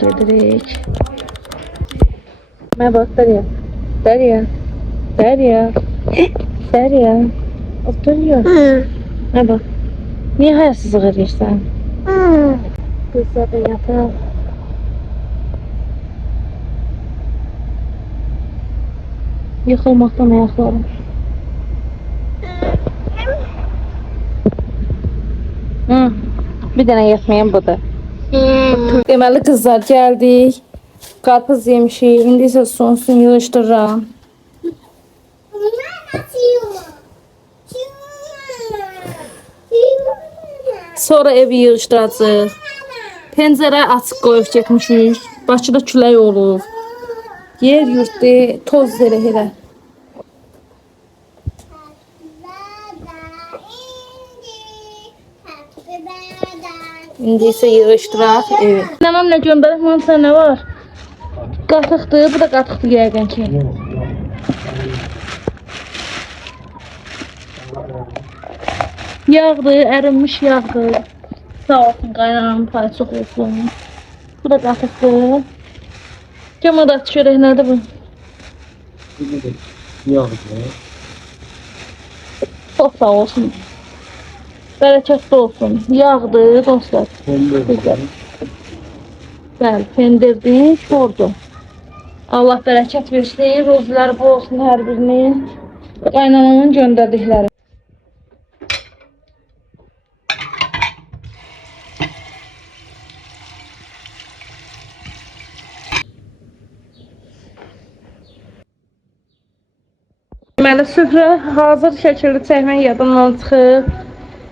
gedirik. Mənə bax, Dərya. Dərya. Dərya. Dərya. Dərya. Mənə bax. Niyə hayasızlıq edirsən? Qızlar da yataq. Yıxılmaqdan ayaqlarım. Bir dənə yatmayan budur. Deməli qızlar gəldik. Qarpız yemişik. İndi isə sonsun yığışdırıram. Sonra evi yığışdıracaq. Pəncərə açıq qoyub getmişik. Bakıda külək olub. Yer yurtdu, toz zərəhirə. İndi isə yığışdıraq evi. Nənəm nə göndərək, mamsa nə var? Qatıqdır, bu da qatıqdır yəqin ki. Yağdır, ərinmiş yağdır. Sağ olsun, qaynanamın payı çox olsun. Bu da qatıqdır. Cəmadat görək, nədir bu? Yağdır. Çox sağ olsun. Bərəkətli olsun. Yağdır, dostlar. Güzel. Bəli, pendirdir, şordur. Allah bərəkət versin, rozları bol olsun hər birinin. Qaynanamın göndərdikləri. Deməli, süfrə hazır şəkildə çəkmək yadımdan çıxıb.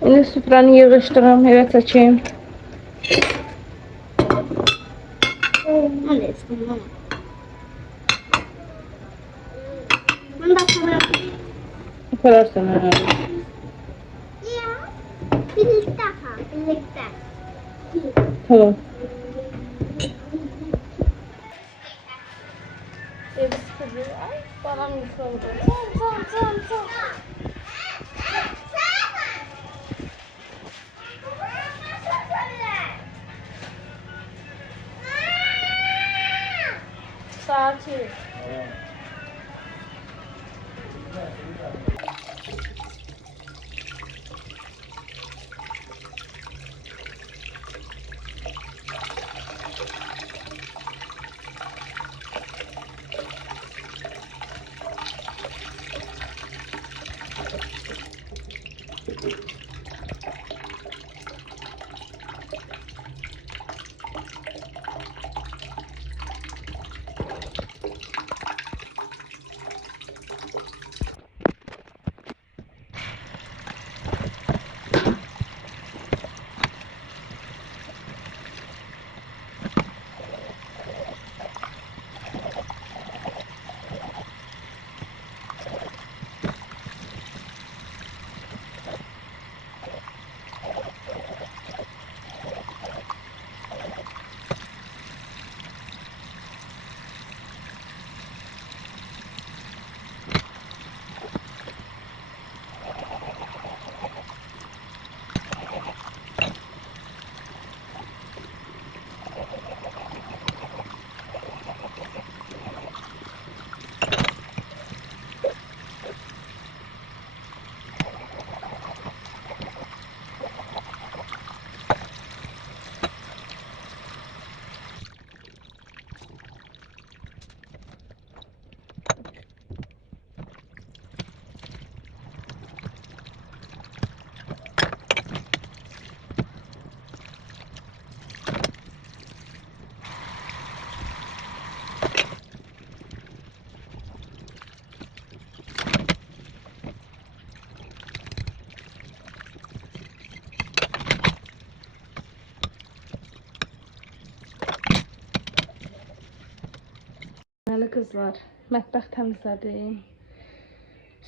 İndi süfrəni yığışdırım, evə çəkeyim. Yaparsan herhalde. Birlikte. Tamam. Ev sıkıldı. Ay, babam yıkıldı. Tamam. Sakin. Deməli qızlar, mətbəx təmizlədim.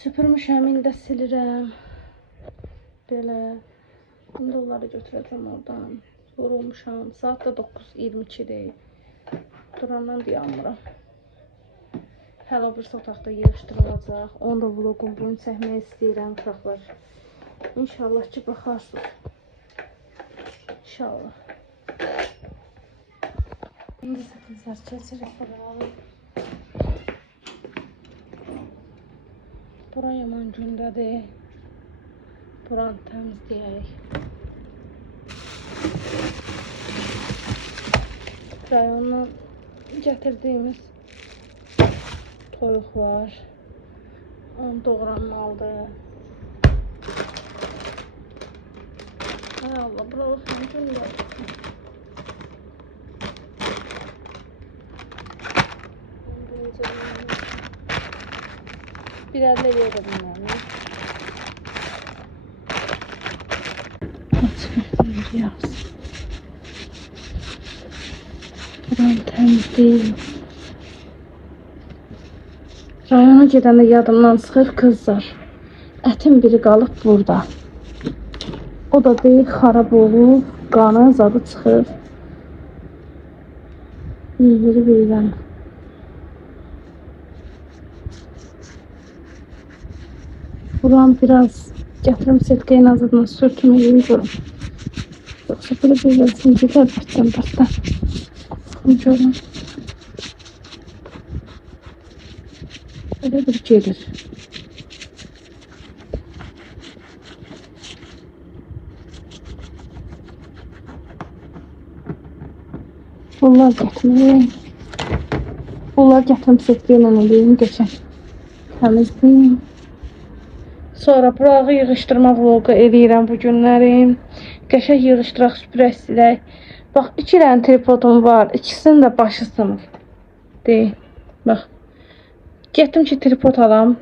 Süpürmüşəm, indi də silirəm. Belə. İndi onları götürəcəm oradan. Yorulmuşam. Saat da 9:22-dir. Durandan dayanmıram. Hələ bir otaqda yığışdırılacaq. Onu da vlogun bunu çəkmək istəyirəm uşaqlar. İnşallah ki baxarsınız. İnşallah. İndi kızlar keçirik bura. Bura yaman gündədir. Buranı təmizləyək. Rayondan gətirdiyimiz toyuq var. Onu doğranmalıdır. Hay Allah, bura olsun gündədir. Bir əllə yerim yani. Açık yaz. Buram təmiz deyil. Rayona gedəndə yadımdan çıxır kızlar. Ətin biri qalıb burada. O da deyil, xarab olub, qanı zadı çıxır. Yeri bilirəm. Buram biraz gətirim setkəyin azadına sürtməyeyim görüm. Yoksa böyle bir resim gider baştan. Sıkıntı olan. Öyle bir gelir. Bunlar getirmeyeyim. Bunlar gətirim setkəyin eləyim geçen. Təmizleyeyim. Sonra burağı yığışdırma vlogu eləyirəm bu günləri. Qəşəng yığışdıraq, süpürək, silək. Bax, 2 dənə tripodum var. İkisinin də başı sınır. Deyil. Bax. Getdim ki, tripod alam.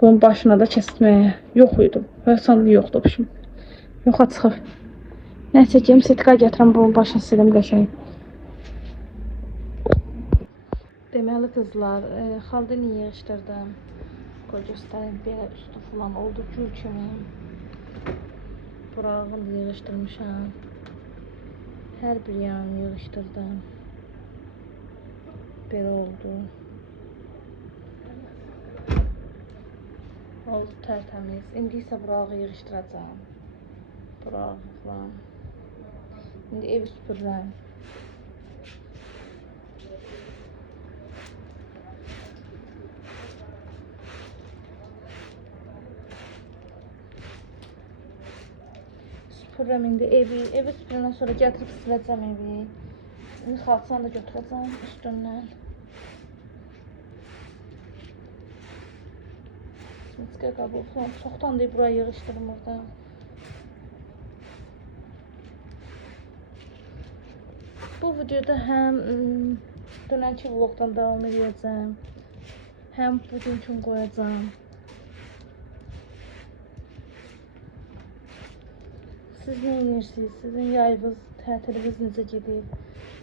Bunun başına da kəsməyə. Yox idi. Sandı yoxdur bu şimdi. Yoxa çıxıb. Nəysə, gəlim setka gətirəm, bunun başını silim qəşəng. Deməli qızlar, xaldini yığışdırdım. Qoy göstəreyim, belə üstü falan oldu gül kimi. Burağını yığışdırmışam. Hər bir yanını yığışdırdım. Belə oldu. Oldu tərtəmiz. İndi isə burağı yığışdıracağım. Burağı falan. İndi evi süpürürəm. Süpürürəm indi evi süpürəndən sonra gətirib siləcəm evi. İndi xalçanı da götürəcəm üstündən. Simsika qabı falan çoxdan deyib buraya yığışdırmırdım. Bu videoda həm dünənki vlogdan davam edəcəm. Həm bugünkün qoyacağım. Siz nə edirsiniz? Sizin yayınız, tətiliniz necə gedir?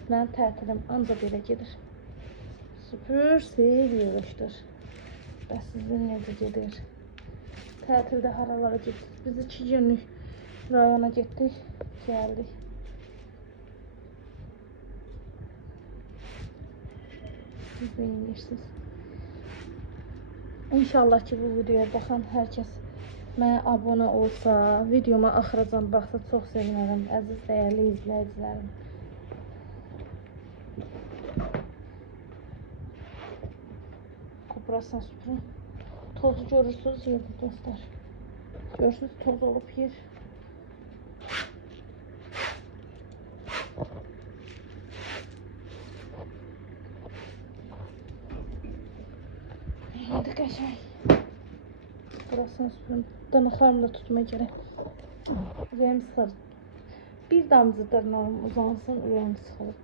Mənim tətilim ancaq belə gedir. Süpür, sil, yığışdır. Bəs sizin necə gedir? Tətildə haralara getdik? Biz 2 günlük rayona getdik, gəldik. Siz nə edirsiniz? İnşallah ki, bu videoya baxan hər kəs mənə abunə olsa, videoma axıracan baxsa çox sevinərəm, əziz dəyərli izləyicilərim. Burasını süpürün. Tozu görürsünüz, yox dostlar. Görürsünüz, toz olub yer. İndi qəşəng. Burasını süpürün. Dırnaqlarımı da tutmaya gerek. Ürəyim sıxılır. Bir damcı dırnağım uzansın, ürəyim sıxılır.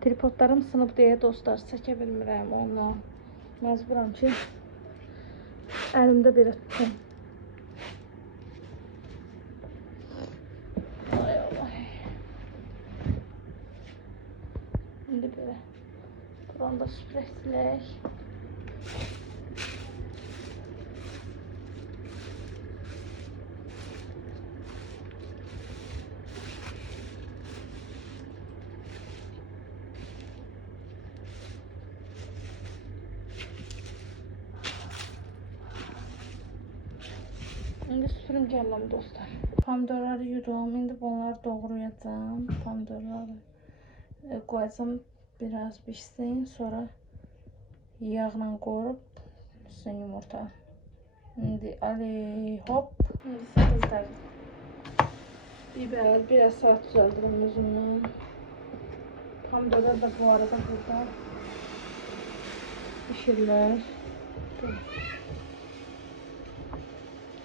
Tripodlarım sınıb deyə dostlar çəkə bilmirəm onu. Məcburam ki, əlimdə belə tutum. Şimdi böyle buranı da süpürək silək. İndi süpürüm gələm dostlar. Pomidorları yudum. İndi bunları doğrayacağım. Pomidorları qoyacağım biraz pişsin. Sonra yağla qoyup üstüne yumurta. İndi ali hop. İndi sizler. Biberler biraz saat düzeldim özümden. Pomidorlar da bu arada burada pişirlər.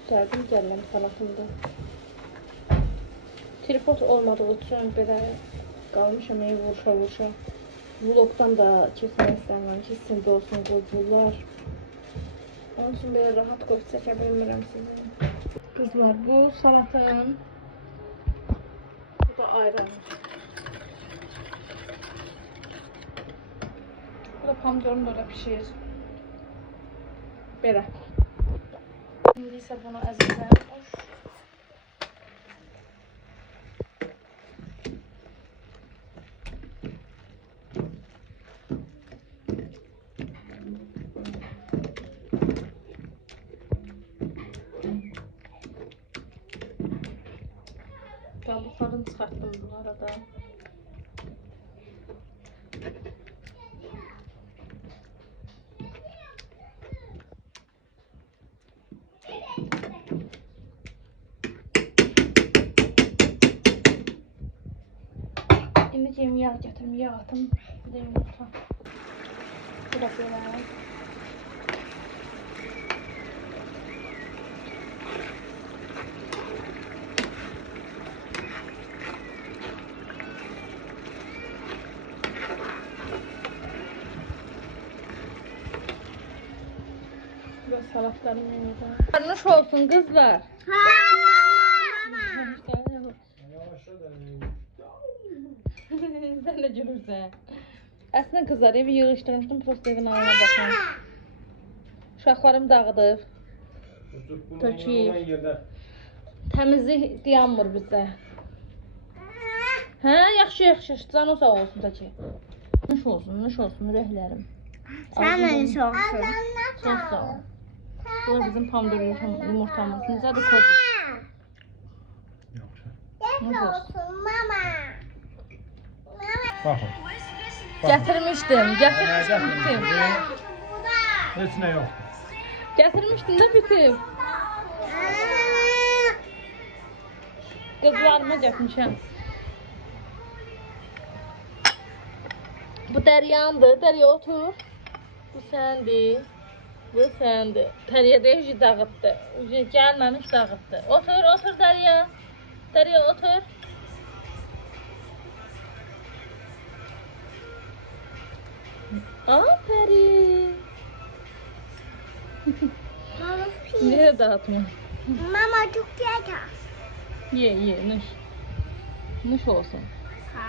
Düzeldim gələm salatımda. Tripod olmadığı üçün belə qalmışam vuruşa. Vlogdan da keçmək istəmirəm ki, sizin də olsun qoydular. Onun üçün belə rahat qoyub çəkə bilmirəm sizi. Qızlar, bu salatanın, bu da ayranı. Bu da pomidorun da pişir. Belə. İndi isə bunu əzizəm. Kabuklarını çıkarttım bu arada. Şimdi yağ getirdim, yağ atım. Bir de yumurta. Bu da böyle. Biraz salatlarını yiyeceğim. Karnış olsun kızlar. Sen de gülürsen. Aslında kızlar evi yığıştırmıştım. Prosto evin ağına bakın. Uşaqlarım dağıdır. Tökür. Təmizlik dayanmır bizdə. Hə, yaxşı. Canı sağ olsun Təki. Nuş olsun ürəklərim. Sen de soğuksun. Çox sağ ol. Bu da bizim pomidor yumurtamız. Necədir kozu? Nuş olsun. Mama. Bakın. Gətirmişdim bütün. Hiç ne yok. Gətirmişdim də bütün. Qızlarıma gətirmişəm. Bu Dəryandır. Dərya otur. Bu səndir. Bu səndir. Dərya deyir ki dağıtdı. Gəlməmiş dağıtdı. Otur Dərya. Dərya otur. Aferin. Mama pis. Nereye dağıtma? Mama çok yeter. Ye nuş. Nuş olsun. Ha.